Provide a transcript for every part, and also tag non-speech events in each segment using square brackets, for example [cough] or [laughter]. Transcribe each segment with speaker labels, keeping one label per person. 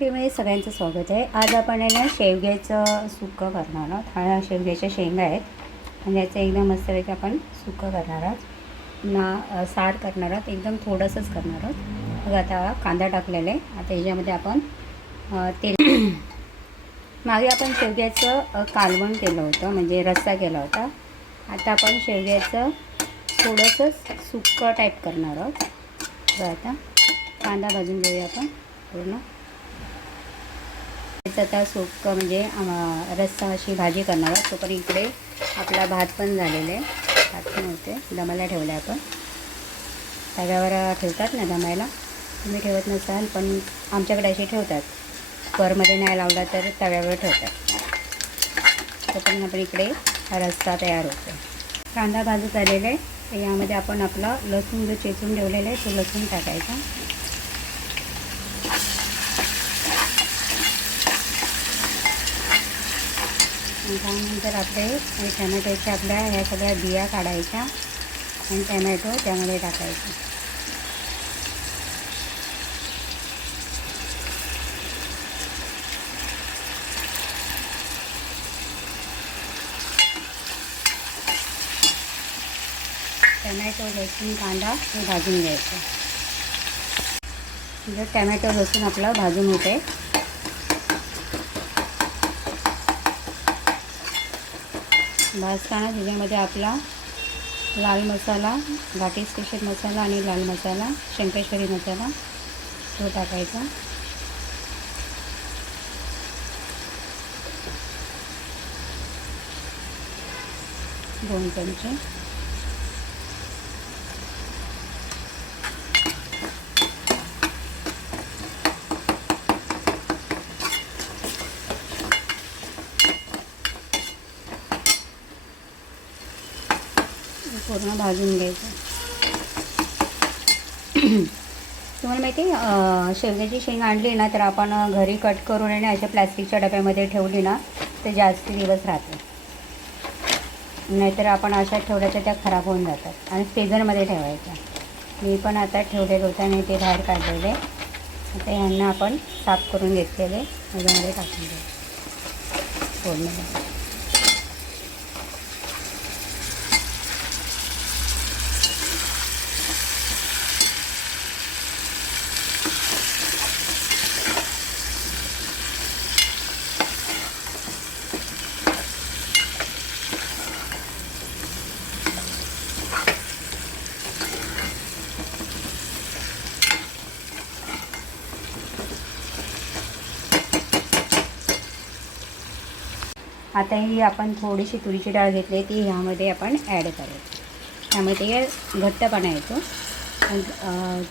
Speaker 1: रेसिपीमध्ये सगळ्यांचं स्वागत आहे. आज आपण आहे ना शेवग्याचं सुकं करणार आहोत. हा शेवग्याच्या शेंगा आहेत. आणि याचं एकदम मस्तपैकी आपण सुकं करणार आहोत. ना सार करणार आहोत. एकदम थोडंसंच करणार आहोत. मग आता कांदा टाकलेला आहे. आता याच्यामध्ये आपण तेल [coughs] मागे आपण शेवग्याचं कालवण केलं होतं. म्हणजे रस्सा केला होता. आता आपण शेवग्याचं थोडंसंच सुक्कं टाईप करणार आहोत. आता कांदा भाजून घेऊया आपण पूर्ण. आता सुक्क म्हणजे रस्सा अशी भाजी करणार आहोत. तोपर्यंत इकडे आपला भात पण झालेला आहे. भात पण होते. दमायला ठेवला आहे आपण. तव्यावर ठेवतात ना दमायला. तुम्ही ठेवत नसाल पण आमच्याकडे असे ठेवतात. परमध्ये नाही लावला तर तव्यावर ठेवतात. तोपर्यंत आपण इकडे हा रस्सा तयार होतो कांदा भाजत आलेला आहे. यामध्ये आपण आपला लसूण जो चेचून ठेवलेला आहे तो लसूण टाकायचा. आणि त्यानंतर आपले टमॅटोच्या आपल्या ह्या सगळ्या बिया काढायच्या आणि टमॅटो त्यामध्ये टाकायचे. टमॅटो लसूण कांदा हे भाजून घ्यायचं. जर टमॅटो लसूण आपलं भाजून होते. भाजताना त्याच्यामध्ये आपला लाल मसाला घाटी स्पेशल मसाला आणि लाल मसाला शंकेश्वरी मसाला तो टाकायचा. दोन चमचे. पूर्ण भाजून घ्यायचं. तुम्हाला माहिती आहे शेवग्याची शेंग आणली ना तर आपण घरी कट करून आणि अशा प्लॅस्टिकच्या डब्यामध्ये ठेवली ना ते जास्त दिवस राहते. नाहीतर आपण अशा ठेवल्याच्या त्या खराब होऊन जातात. आणि फ्रीझरमध्ये ठेवायच्या. मी पण आता ठेवलेलं होतं आणि ते बाहेर काढलेले. आता ह्यांना आपण साफ करून घेतलेले. त्याच्यामध्ये टाकून द्यायचे फोडणीमध्ये आता ही आपण थोडीशी तुरीची डाळ घेतली ती ह्यामध्ये आपण ॲड करायची त्यामध्ये घट्टपणा येतो.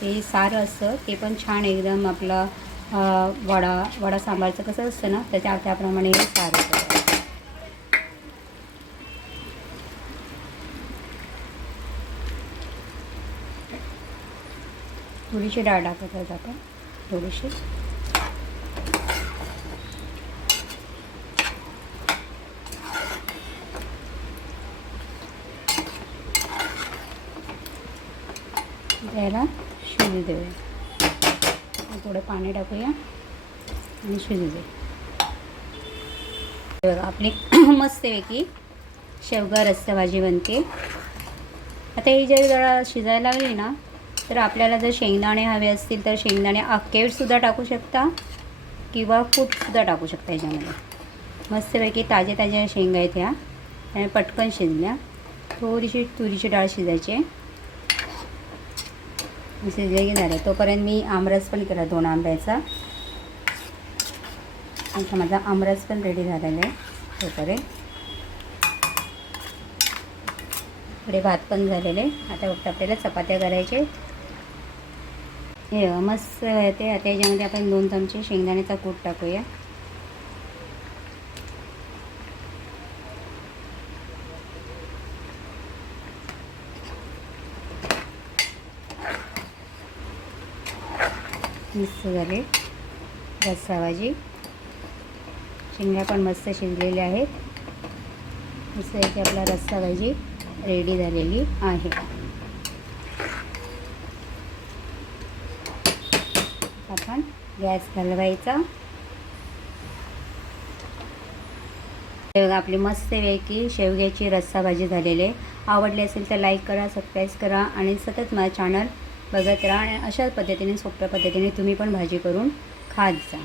Speaker 1: ते सार असतं ते पण छान एकदम आपलं वडा वडा सांबारचं कसं असतं ना त्याच्या त्याप्रमाणे हे सार होतं थोडीशी डाळ टाकत आहोत आपण थोडीशी. त्याला शिजू देऊया. थोडं पाणी टाकूया आणि शिजू दे. आपली [clears throat] मस्तपैकी शेवगा रस्सा भाजी बनते. आता ही जर जरा शिजायला लागली ना तर आपल्याला जर शेंगदाणे हवे असतील तर शेंगदाणे अख्खेसुद्धा टाकू शकता किंवा कूटसुद्धा टाकू शकता याच्यामध्ये. मस्तपैकी ताज्या ताज्या शेंगा आहेत ह्या. आणि पटकन शिजल्या. थोडीशी तुरीची डाळ शिजायची आहे शिजले की तोपर्यंत मी आमरस पण केला दोन आंब्याचा. आता माझा आमरस पण रेडी झालेला आहे तोपर्यंत. पुढे भात पण झालेले आता फक्त आपल्याला चपात्या करायचे हे मस्त ते. आता याच्यामध्ये आपण दोन चमचे शेंगदाण्याचा कूट टाकूया. मिक्स झाले. रस्सा भाजी. शेंगा पण मस्त शिजलेल्या आहेत. मस्त याची आपला रस्सा भाजी रेडी झालेली आहे. आपण गॅस घालवायचा. बघा आपली मस्तपैकी शेवग्याची रस्सा भाजी झालेली आहे. आवडली असेल तर लाईक करा सबस्क्राईब करा आणि सतत माझं चॅनल बघत राहा आणि अशाच पद्धतीने सोप्या पद्धतीने तुम्ही पण भाजी करून खात जा.